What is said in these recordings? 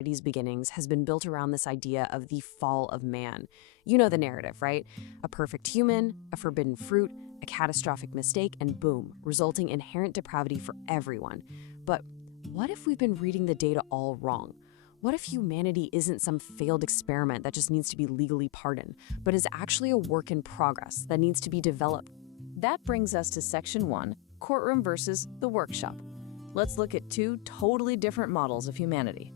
Humanity's beginnings has been built around this idea of the fall of man. You know the narrative, right? A perfect human, a forbidden fruit, a catastrophic mistake, and boom, resulting inherent depravity for everyone. But what if we've been reading the data all wrong? What if humanity isn't some failed experiment that just needs to be legally pardoned, but is actually a work in progress that needs to be developed? That brings us to Section 1, Courtroom versus the Workshop. Let's look at two totally different models of humanity.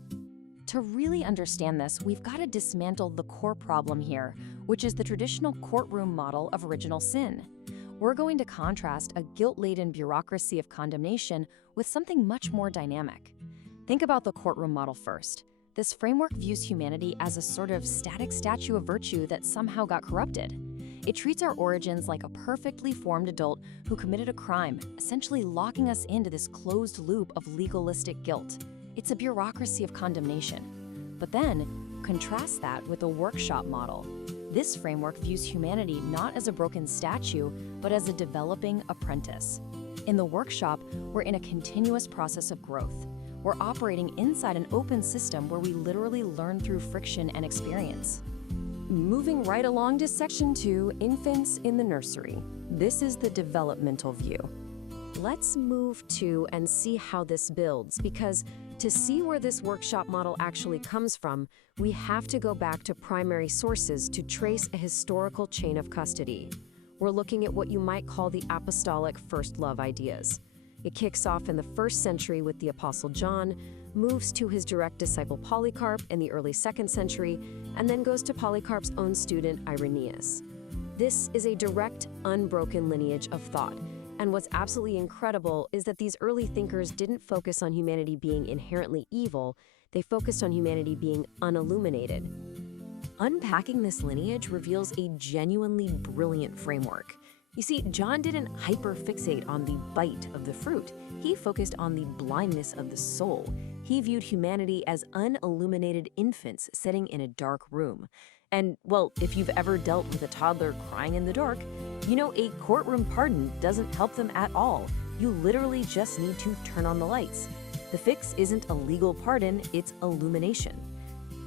To really understand this, we've got to dismantle the core problem here, which is the traditional courtroom model of original sin. We're going to contrast a guilt-laden bureaucracy of condemnation with something much more dynamic. Think about the courtroom model first. This framework views humanity as a sort of static statue of virtue that somehow got corrupted. It treats our origins like a perfectly formed adult who committed a crime, essentially locking us into this closed loop of legalistic guilt. It's a bureaucracy of condemnation. But then, contrast that with the workshop model. This framework views humanity not as a broken statue, but as a developing apprentice. In the workshop, we're in a continuous process of growth. We're operating inside an open system where we literally learn through friction and experience. Moving right along to Section 2, Infants in the Nursery. This is the developmental view. Let's move to and see how this builds, because to see where this workshop model actually comes from, we have to go back to primary sources to trace a historical chain of custody. We're looking at what you might call the apostolic first love ideas. It kicks off in the 1st century with the Apostle John, moves to his direct disciple Polycarp in the early 2nd century, and then goes to Polycarp's own student Irenaeus. This is a direct, unbroken lineage of thought. And what's absolutely incredible is that these early thinkers didn't focus on humanity being inherently evil, they focused on humanity being unilluminated. Unpacking this lineage reveals a genuinely brilliant framework. You see, John didn't hyperfixate on the bite of the fruit. He focused on the blindness of the soul. He viewed humanity as unilluminated infants sitting in a dark room. And, well, if you've ever dealt with a toddler crying in the dark, you know a courtroom pardon doesn't help them at all. You literally just need to turn on the lights. The fix isn't a legal pardon, it's illumination.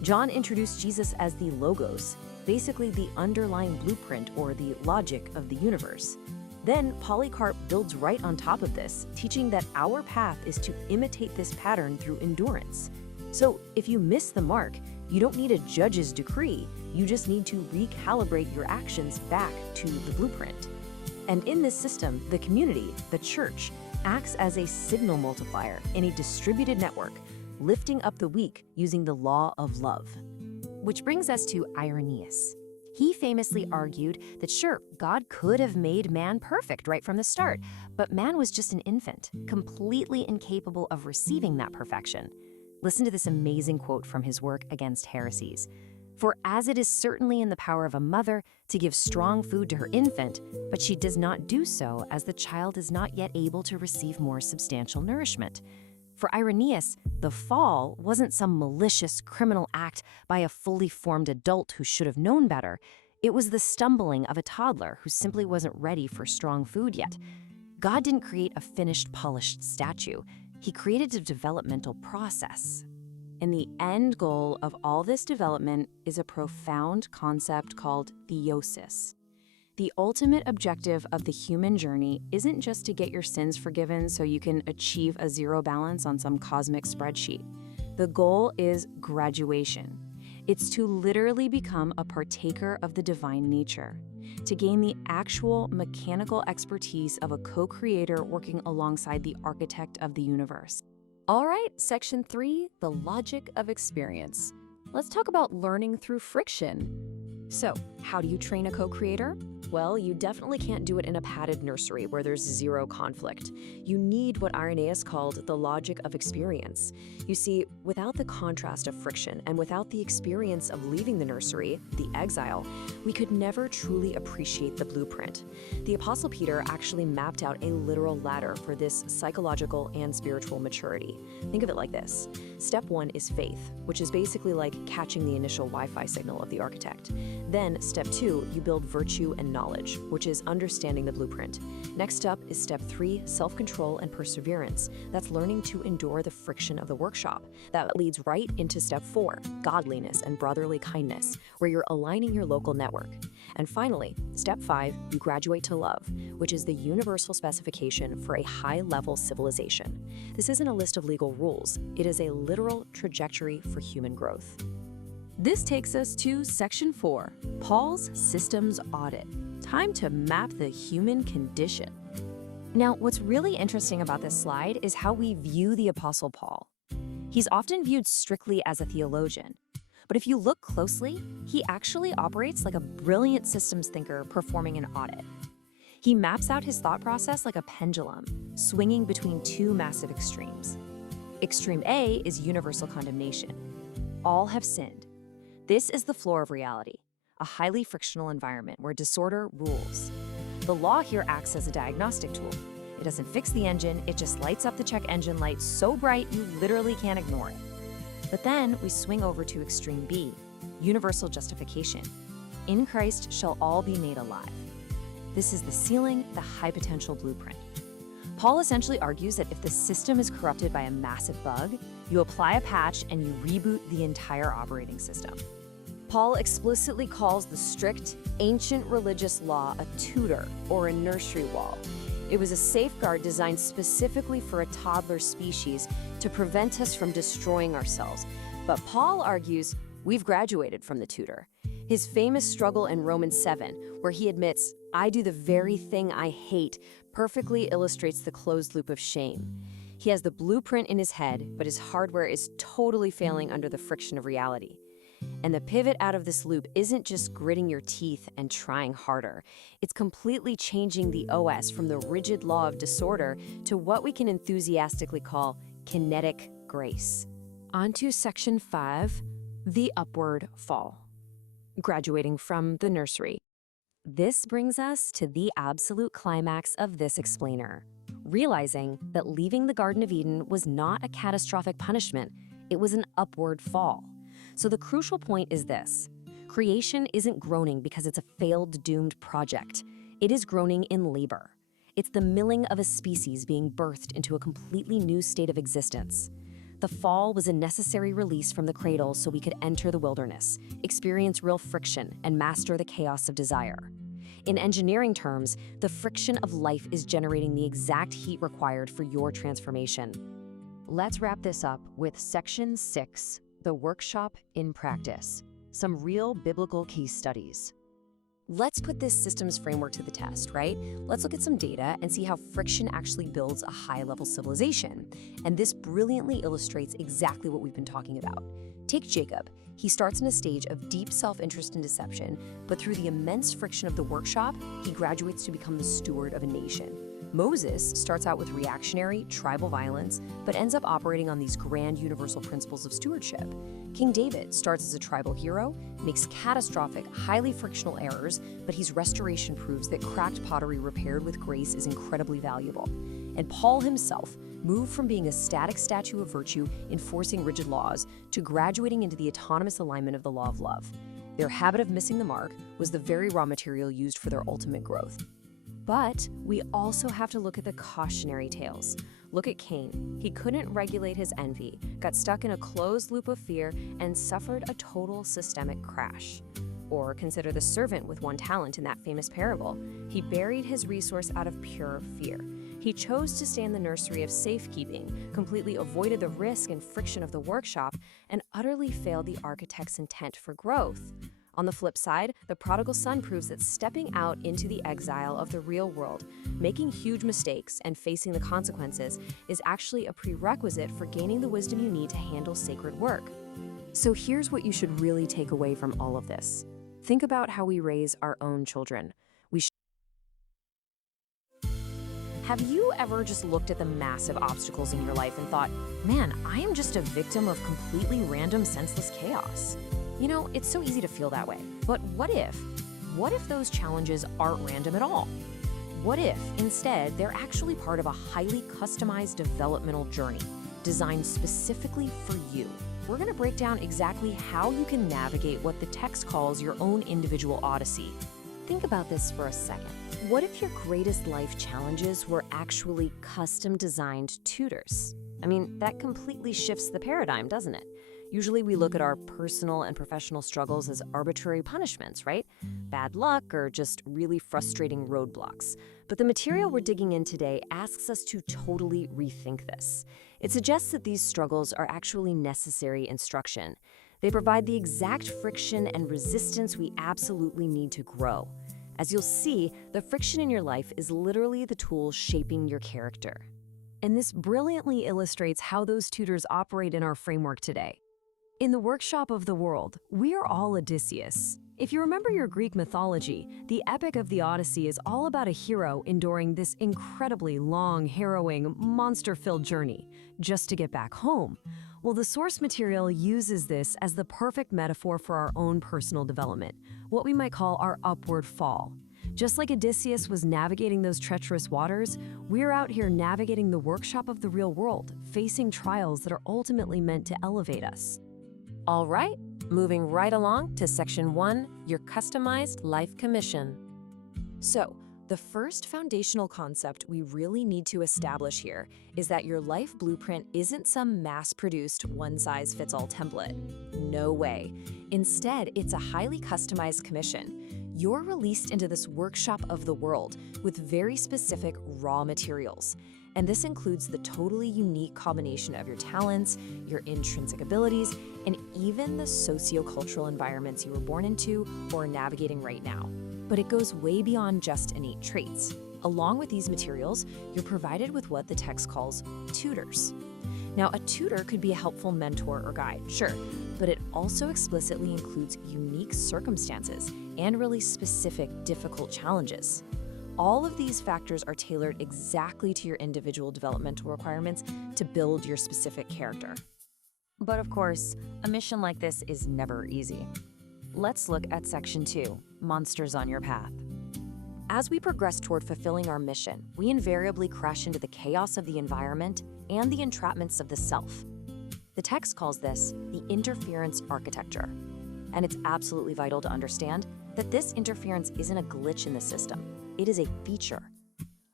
John introduced Jesus as the Logos, basically the underlying blueprint or the logic of the universe. Then Polycarp builds right on top of this, teaching that our path is to imitate this pattern through endurance. So if you miss the mark, you don't need a judge's decree, you just need to recalibrate your actions back to the blueprint. And in this system, the community, the church, acts as a signal multiplier in a distributed network, lifting up the weak using the law of love. Which brings us to Irenaeus. He famously argued that sure, God could have made man perfect right from the start, but man was just an infant, completely incapable of receiving that perfection. Listen to this amazing quote from his work Against Heresies. "For as it is certainly in the power of a mother to give strong food to her infant, but she does not do so as the child is not yet able to receive more substantial nourishment." For Irenaeus, the fall wasn't some malicious criminal act by a fully formed adult who should have known better. It was the stumbling of a toddler who simply wasn't ready for strong food yet. God didn't create a finished, polished statue. He created a developmental process. And the end goal of all this development is a profound concept called theosis. The ultimate objective of the human journey isn't just to get your sins forgiven so you can achieve a zero balance on some cosmic spreadsheet. The goal is graduation. It's to literally become a partaker of the divine nature, to gain the actual mechanical expertise of a co-creator working alongside the architect of the universe. All right, Section 3, the logic of experience. Let's talk about learning through friction. So, how do you train a co-creator? Well, you definitely can't do it in a padded nursery where there's zero conflict. You need what Irenaeus called the logic of experience. You see, without the contrast of friction and without the experience of leaving the nursery, the exile, we could never truly appreciate the blueprint. The Apostle Peter actually mapped out a literal ladder for this psychological and spiritual maturity. Think of it like this. Step 1 is faith, which is basically like catching the initial Wi-Fi signal of the architect. Then, step 2, you build virtue and knowledge, which is understanding the blueprint. Next up is step 3, self-control and perseverance. That's learning to endure the friction of the workshop. That leads right into step 4, godliness and brotherly kindness, where you're aligning your local network. And finally, step 5, you graduate to love, which is the universal specification for a high-level civilization. This isn't a list of legal rules. It is a literal trajectory for human growth. This takes us to section 4, Paul's systems audit. Time to map the human condition. Now, what's really interesting about this slide is how we view the Apostle Paul. He's often viewed strictly as a theologian, but if you look closely, he actually operates like a brilliant systems thinker performing an audit. He maps out his thought process like a pendulum, swinging between two massive extremes. Extreme A is universal condemnation. All have sinned. This is the floor of reality, a highly frictional environment where disorder rules. The law here acts as a diagnostic tool. It doesn't fix the engine, it just lights up the check engine light so bright you literally can't ignore it. But then we swing over to extreme B, universal justification. In Christ shall all be made alive. This is the ceiling, the high potential blueprint. Paul essentially argues that if the system is corrupted by a massive bug, you apply a patch and you reboot the entire operating system. Paul explicitly calls the strict, ancient religious law a tutor or a nursery wall. It was a safeguard designed specifically for a toddler species to prevent us from destroying ourselves. But Paul argues we've graduated from the tutor. His famous struggle in Romans 7, where he admits, "I do the very thing I hate," perfectly illustrates the closed loop of shame. He has the blueprint in his head, but his hardware is totally failing under the friction of reality. And the pivot out of this loop isn't just gritting your teeth and trying harder. It's completely changing the OS from the rigid law of disorder to what we can enthusiastically call kinetic grace. On to section 5, the upward fall. Graduating from the nursery. This brings us to the absolute climax of this explainer. Realizing that leaving the Garden of Eden was not a catastrophic punishment, it was an upward fall. So the crucial point is this: creation isn't groaning because it's a failed, doomed project. It is groaning in labor. It's the milling of a species being birthed into a completely new state of existence. The fall was a necessary release from the cradle so we could enter the wilderness, experience real friction, and master the chaos of desire. In engineering terms, the friction of life is generating the exact heat required for your transformation. Let's wrap this up with section 6, the workshop in practice, some real biblical case studies. Let's put this systems framework to the test, right? Let's look at some data and see how friction actually builds a high-level civilization. And this brilliantly illustrates exactly what we've been talking about. Take Jacob. He starts in a stage of deep self-interest and deception, but through the immense friction of the workshop, he graduates to become the steward of a nation. Moses starts out with reactionary, tribal violence, but ends up operating on these grand universal principles of stewardship. King David starts as a tribal hero, makes catastrophic, highly frictional errors, but his restoration proves that cracked pottery repaired with grace is incredibly valuable. And Paul himself moved from being a static statue of virtue enforcing rigid laws to graduating into the autonomous alignment of the law of love. Their habit of missing the mark was the very raw material used for their ultimate growth. But we also have to look at the cautionary tales. Look at Cain. He couldn't regulate his envy, got stuck in a closed loop of fear, and suffered a total systemic crash. Or consider the servant with one talent in that famous parable. He buried his resource out of pure fear. He chose to stay in the nursery of safekeeping, completely avoided the risk and friction of the workshop, and utterly failed the architect's intent for growth. On the flip side, the prodigal son proves that stepping out into the exile of the real world, making huge mistakes and facing the consequences is actually a prerequisite for gaining the wisdom you need to handle sacred work. So here's what you should really take away from all of this. Think about how we raise our own children. Have you ever just looked at the massive obstacles in your life and thought, man, I am just a victim of completely random, senseless chaos? You know, it's so easy to feel that way. But what if those challenges aren't random at all? What if, instead, they're actually part of a highly customized developmental journey designed specifically for you? We're going to break down exactly how you can navigate what the text calls your own individual Odyssey. Think about this for a second. What if your greatest life challenges were actually custom-designed tutors? I mean, that completely shifts the paradigm, doesn't it? Usually we look at our personal and professional struggles as arbitrary punishments, right? Bad luck or just really frustrating roadblocks. But the material we're digging in today asks us to totally rethink this. It suggests that these struggles are actually necessary instruction. They provide the exact friction and resistance we absolutely need to grow. As you'll see, the friction in your life is literally the tool shaping your character. And this brilliantly illustrates how those tutors operate in our framework today. In the workshop of the world, we are all Odysseus. If you remember your Greek mythology, the epic of the Odyssey is all about a hero enduring this incredibly long, harrowing, monster-filled journey just to get back home. Well, the source material uses this as the perfect metaphor for our own personal development, what we might call our upward fall. Just like Odysseus was navigating those treacherous waters, we're out here navigating the workshop of the real world, facing trials that are ultimately meant to elevate us. All right, moving right along to Section 1, your customized life commission. So, the first foundational concept we really need to establish here is that your life blueprint isn't some mass-produced, one-size-fits-all template. No way. Instead, it's a highly customized commission. You're released into this workshop of the world with very specific raw materials. And this includes the totally unique combination of your talents, your intrinsic abilities, and even the sociocultural environments you were born into or are navigating right now. But it goes way beyond just innate traits. Along with these materials, you're provided with what the text calls tutors. Now, a tutor could be a helpful mentor or guide, sure, but it also explicitly includes unique circumstances and really specific, difficult challenges. All of these factors are tailored exactly to your individual developmental requirements to build your specific character. But of course, a mission like this is never easy. Let's look at Section 2, Monsters on Your Path. As we progress toward fulfilling our mission, we invariably crash into the chaos of the environment and the entrapments of the self. The text calls this the interference architecture. And it's absolutely vital to understand that this interference isn't a glitch in the system. It is a feature.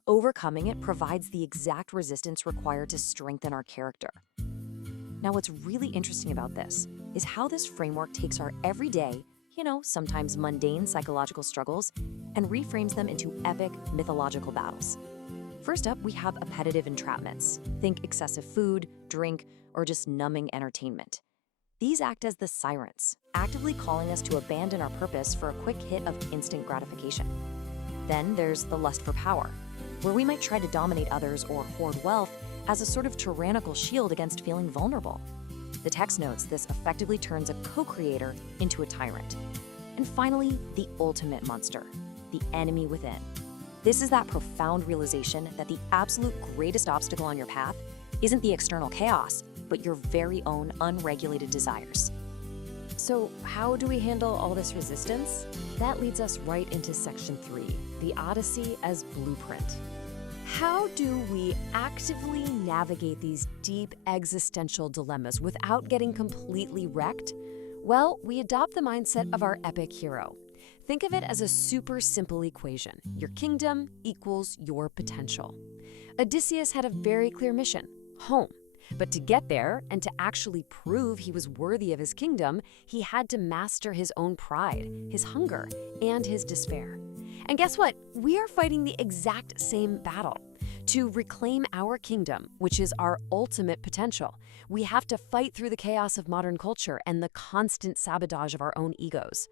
Overcoming it provides the exact resistance required to strengthen our character. Now, what's really interesting about this is how this framework takes our everyday, sometimes mundane psychological struggles and reframes them into epic mythological battles. First up, we have appetitive entrapments. Think excessive food, drink, or just numbing entertainment. These act as the sirens, actively calling us to abandon our purpose for a quick hit of instant gratification. Then there's the lust for power, where we might try to dominate others or hoard wealth as a sort of tyrannical shield against feeling vulnerable. The text notes this effectively turns a co-creator into a tyrant. And finally, the ultimate monster, the enemy within. This is that profound realization that the absolute greatest obstacle on your path isn't the external chaos, but your very own unregulated desires. So how do we handle all this resistance? That leads us right into Section 3, the Odyssey as blueprint. How do we actively navigate these deep existential dilemmas without getting completely wrecked? Well, we adopt the mindset of our epic hero. Think of it as a super simple equation. Your kingdom equals your potential. Odysseus had a very clear mission, home. But to get there and to actually prove he was worthy of his kingdom, he had to master his own pride, his hunger, and his despair. And guess what? We are fighting the exact same battle. To reclaim our kingdom, which is our ultimate potential, we have to fight through the chaos of modern culture and the constant sabotage of our own egos.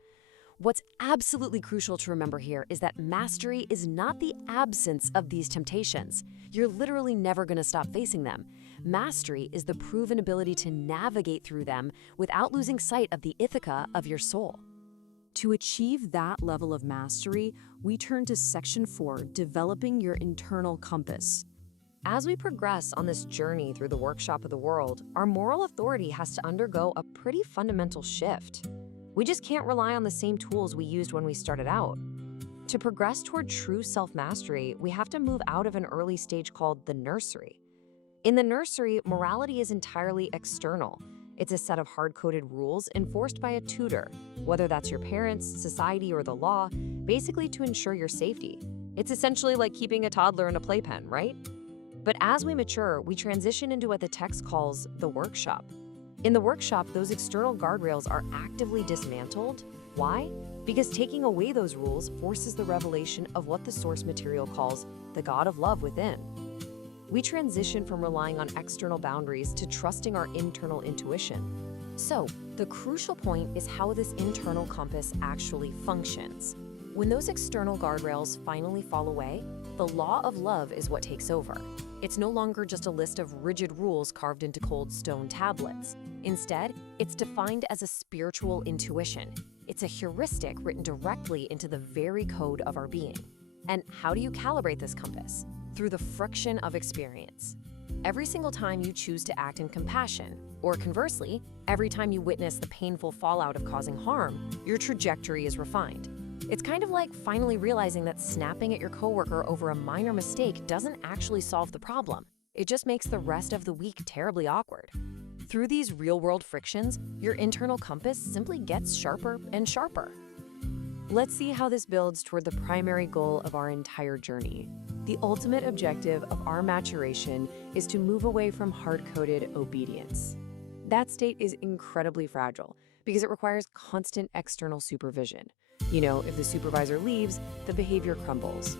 What's absolutely crucial to remember here is that mastery is not the absence of these temptations. You're literally never going to stop facing them. Mastery is the proven ability to navigate through them without losing sight of the Ithaca of your soul. To achieve that level of mastery, we turn to Section 4, developing your internal compass. As we progress on this journey through the workshop of the world, our moral authority has to undergo a pretty fundamental shift. We just can't rely on the same tools we used when we started out. To progress toward true self-mastery, we have to move out of an early stage called the nursery. In the nursery, morality is entirely external. It's a set of hard-coded rules enforced by a tutor, whether that's your parents, society, or the law, basically to ensure your safety. It's essentially like keeping a toddler in a playpen, right? But as we mature, we transition into what the text calls the workshop. In the workshop, those external guardrails are actively dismantled. Why? Because taking away those rules forces the revelation of what the source material calls the God of love within. We transition from relying on external boundaries to trusting our internal intuition. So, the crucial point is how this internal compass actually functions. When those external guardrails finally fall away, the law of love is what takes over. It's no longer just a list of rigid rules carved into cold stone tablets. Instead, it's defined as a spiritual intuition. It's a heuristic written directly into the very code of our being. And how do you calibrate this compass? Through the friction of experience. Every single time you choose to act in compassion, or conversely, every time you witness the painful fallout of causing harm, your trajectory is refined. It's kind of like finally realizing that snapping at your coworker over a minor mistake doesn't actually solve the problem. It just makes the rest of the week terribly awkward. Through these real-world frictions, your internal compass simply gets sharper and sharper. Let's see how this builds toward the primary goal of our entire journey. The ultimate objective of our maturation is to move away from hard-coded obedience. That state is incredibly fragile because it requires constant external supervision. If the supervisor leaves, the behavior crumbles.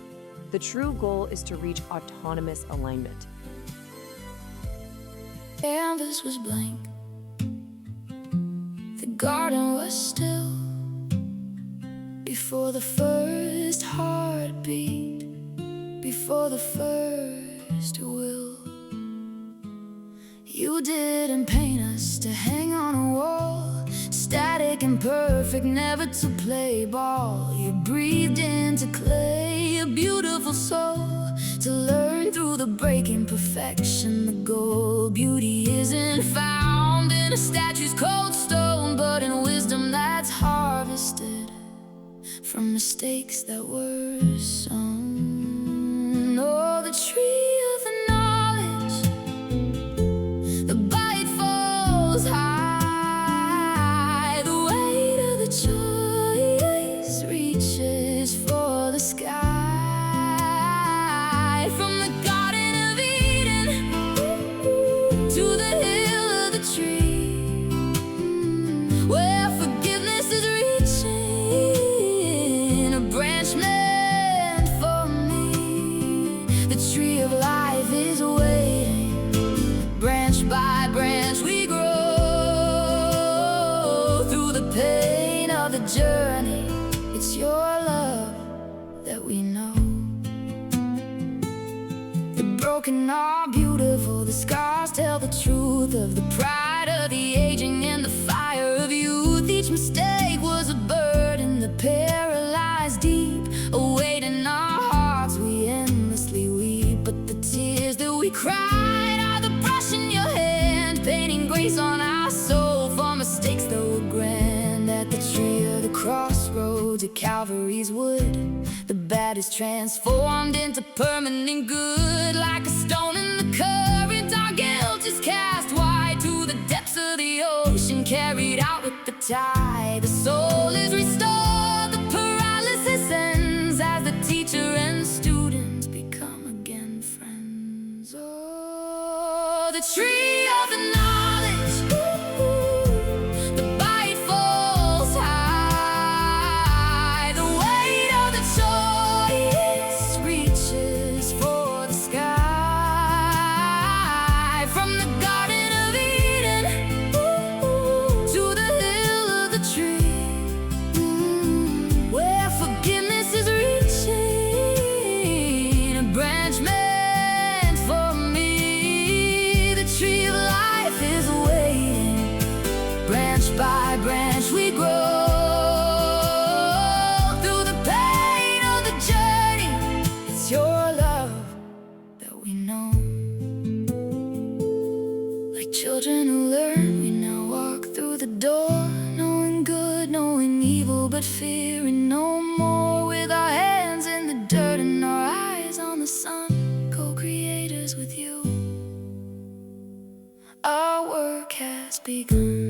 The true goal is to reach autonomous alignment. Canvas was blank, the garden was still. Before the first heartbeat, before the first will. You didn't paint us to hang on a wall, static and perfect, never to play ball. You breathed into clay, a beautiful soul, to learn through the breaking perfection. The goal, beauty isn't found in a statue's cold stone, but in wisdom that's harvested from mistakes that were sown. Oh, the tree of the knowledge, the bite falls high, the weight of the choice reaches for the sky. From the Garden of Eden to the hill of the tree, where forgiveness is reaching, a branch meant for me. The tree of life is waiting. Branch by branch we grow through the pain of the journey. It's your love that we know. The broken are beautiful, the scars tell the truth of the pride of the aging and the fire of youth. Each mistake was a burden, the paralyzed deep, a weight in our hearts we endlessly weep. But the tears that we cried are the brush in your hand, painting grace on our soul for mistakes that were grand. At the tree of the crossroads at Calvary's wood, the bad is transformed into permanent good. Like a stone in the current, our guilt is cast wide to the depths of the ocean, carried out with the tide. The soul is restored, the paralysis ends as the teacher and students become again friends. Oh, the tree of the knowledge, the bite falls high, the weight of the choice reaches for the sky. From the Garden of Eden to the hill of the tree, where forgiveness is reaching, a branch meant for me. The tree of life is waiting. Branch by branch we grow through the pain of the journey. It's your love that we know. Like children who learn, we now walk through the door, knowing good, knowing evil, but fearing no more. With our hands in the dirt and our eyes on the sun, co-creators with you. Our world work has begun.